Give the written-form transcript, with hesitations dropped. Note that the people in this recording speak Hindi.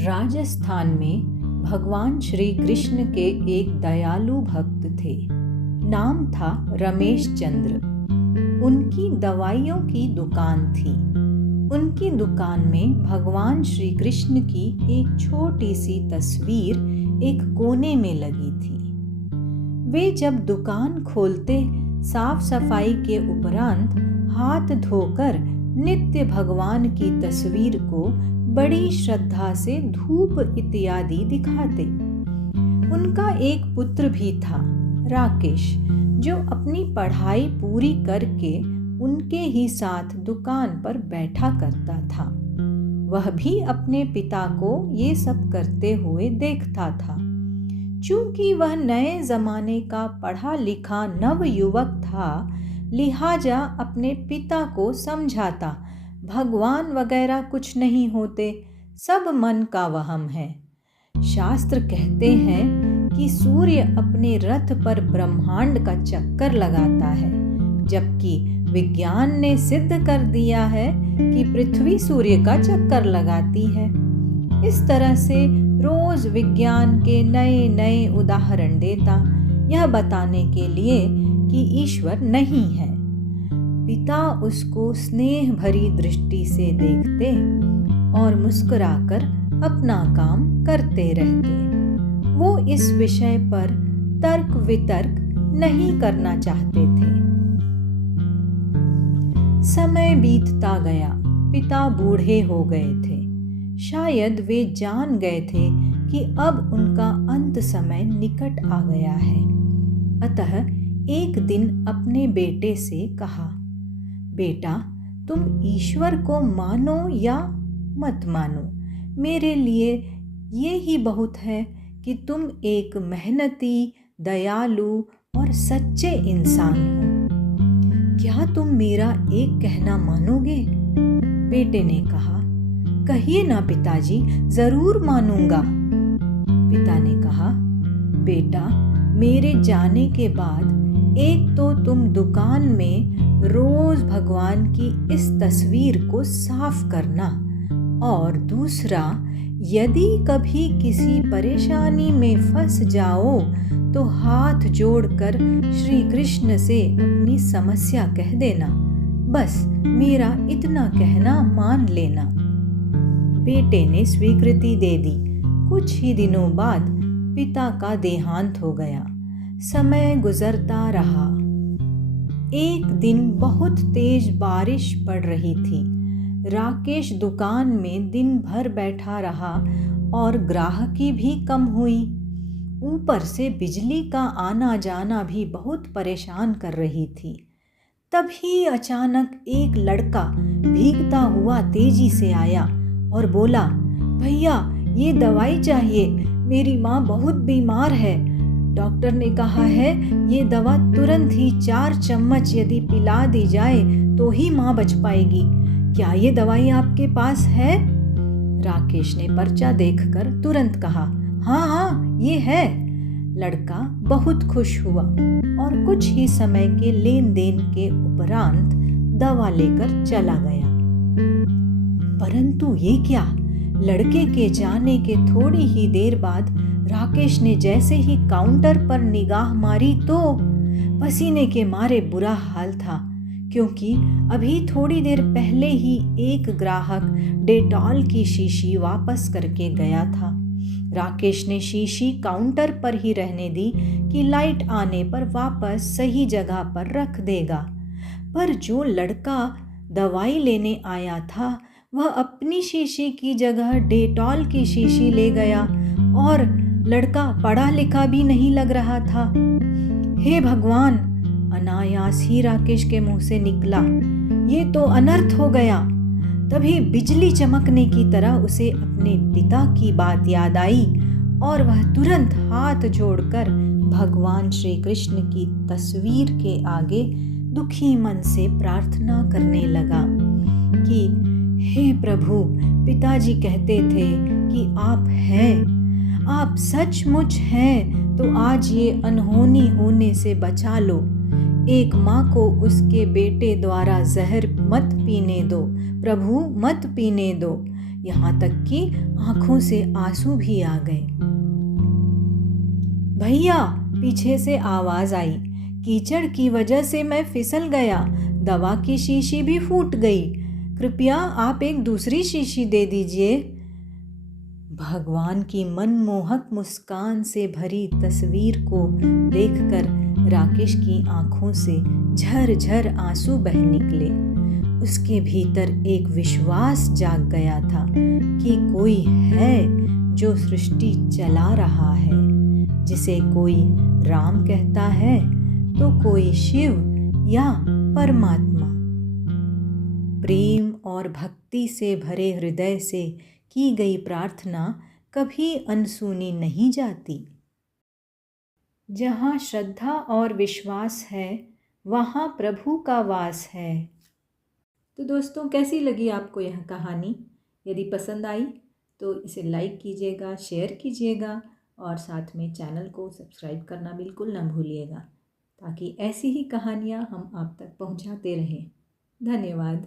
राजस्थान में भगवान श्री कृष्ण के एक दयालु भक्त थे। नाम था रमेश चंद्र। उनकी दवाइयों की दुकान थी। उनकी दुकान में भगवान श्री कृष्ण की एक छोटी सी तस्वीर एक कोने में लगी थी। वे जब दुकान खोलते साफ सफाई के उपरांत हाथ धोकर नित्य भगवान की तस्वीर को बड़ी श्रद्धा से धूप इत्यादि दिखाते। उनका एक पुत्र भी था, राकेश, जो अपनी पढ़ाई पूरी करके उनके ही साथ दुकान पर बैठा करता था। वह भी अपने पिता को ये सब करते हुए देखता था। चूंकि वह नए जमाने का पढ़ा लिखा नव युवक था, लिहाजा अपने पिता को समझाता, भगवान वगैरह कुछ नहीं होते, सब मन का वहम है। शास्त्र कहते हैं कि सूर्य अपने रथ पर ब्रह्मांड का चक्कर लगाता है, जबकि विज्ञान ने सिद्ध कर दिया है कि पृथ्वी सूर्य का चक्कर लगाती है। इस तरह से रोज विज्ञान के नए नए उदाहरण देता, यह बताने के लिए कि ईश्वर नहीं है। पिता उसको स्नेह भरी दृष्टि से देखते और मुस्कुराकर अपना काम करते रहते। वो इस विषय पर तर्क वितर्क नहीं करना चाहते थे। समय बीतता गया, पिता बूढ़े हो गए थे। शायद वे जान गए थे कि अब उनका अंत समय निकट आ गया है। अतः एक दिन अपने बेटे से कहा, बेटा, तुम ईश्वर को मानो या मत मानो, मेरे लिए ये ही बहुत है कि तुम एक मेहनती, दयालु और सच्चे इंसान हो। क्या तुम मेरा एक कहना मानोगे? बेटे ने कहा, कहिए ना पिताजी, जरूर मानूंगा। पिता ने कहा, बेटा, मेरे जाने के बाद एक तो तुम दुकान में रोज भगवान की इस तस्वीर को साफ करना, और दूसरा, यदि कभी किसी परेशानी में फंस जाओ तो हाथ जोड़कर श्री कृष्ण से अपनी समस्या कह देना। बस मेरा इतना कहना मान लेना। बेटे ने स्वीकृति दे दी। कुछ ही दिनों बाद पिता का देहांत हो गया। समय गुजरता रहा। एक दिन बहुत तेज बारिश पड़ रही थी। राकेश दुकान में दिन भर बैठा रहा और ग्राहकी भी कम हुई। ऊपर से बिजली का आना जाना भी बहुत परेशान कर रही थी। तभी अचानक एक लड़का भीगता हुआ तेजी से आया और बोला, भैया, ये दवाई चाहिए, मेरी माँ बहुत बीमार है। डॉक्टर ने कहा है ये दवा तुरंत ही 4 चम्मच यदि पिला दी जाए तो ही माँ बच पाएगी। क्या ये दवाई आपके पास है? राकेश ने पर्चा देखकर तुरंत कहा, हाँ हाँ, ये है। लड़का बहुत खुश हुआ और कुछ ही समय के लेन देन के उपरांत दवा लेकर चला गया। परंतु ये क्या, लड़के के जाने के थोड़ी ही देर बाद राकेश ने जैसे ही काउंटर पर निगाह मारी तो पसीने के मारे बुरा हाल था, क्योंकि अभी थोड़ी देर पहले ही एक ग्राहक डेटॉल की शीशी वापस करके गया था। राकेश ने शीशी काउंटर पर ही रहने दी कि लाइट आने पर वापस सही जगह पर रख देगा। पर जो लड़का दवाई लेने आया था, वह अपनी शीशी की जगह डेटॉल की शीशी ले गया, और लड़का पढ़ा लिखा भी नहीं लग रहा था। हे भगवान, अनायास ही राकेश के मुंह से निकला, ये तो अनर्थ हो गया। तभी बिजली चमकने की तरह उसे अपने पिता की बात याद आई और वह तुरंत हाथ जोड़कर भगवान श्री कृष्ण की तस्वीर के आगे दुखी मन से प्रार्थना करने लगा कि हे प्रभु, पिताजी कहते थे कि आप हैं, आप सचमुच हैं, तो आज ये अनहोनी होने से बचा लो। एक माँ को उसके बेटे द्वारा जहर मत पीने दो, प्रभु मत पीने दो। यहाँ तक कि आंखों से आंसू भी आ गए। भैया, पीछे से आवाज आई, कीचड़ की वजह से मैं फिसल गया, दवा की शीशी भी फूट गई, कृपया आप एक दूसरी शीशी दे दीजिए। भगवान की मनमोहक मुस्कान से भरी तस्वीर को देखकर राकेश की आंखों से झरझर आंसू बह निकले। उसके भीतर एक विश्वास जाग गया था कि कोई है जो सृष्टि चला रहा है। जिसे कोई राम कहता है तो कोई शिव या परमात्मा। प्रेम और भक्ति से भरे हृदय से की गई प्रार्थना कभी अनसुनी नहीं जाती। जहाँ श्रद्धा और विश्वास है वहाँ प्रभु का वास है। तो दोस्तों, कैसी लगी आपको यह कहानी? यदि पसंद आई तो इसे लाइक कीजिएगा, शेयर कीजिएगा और साथ में चैनल को सब्सक्राइब करना बिल्कुल ना भूलिएगा, ताकि ऐसी ही कहानियाँ हम आप तक पहुँचाते रहें। धन्यवाद।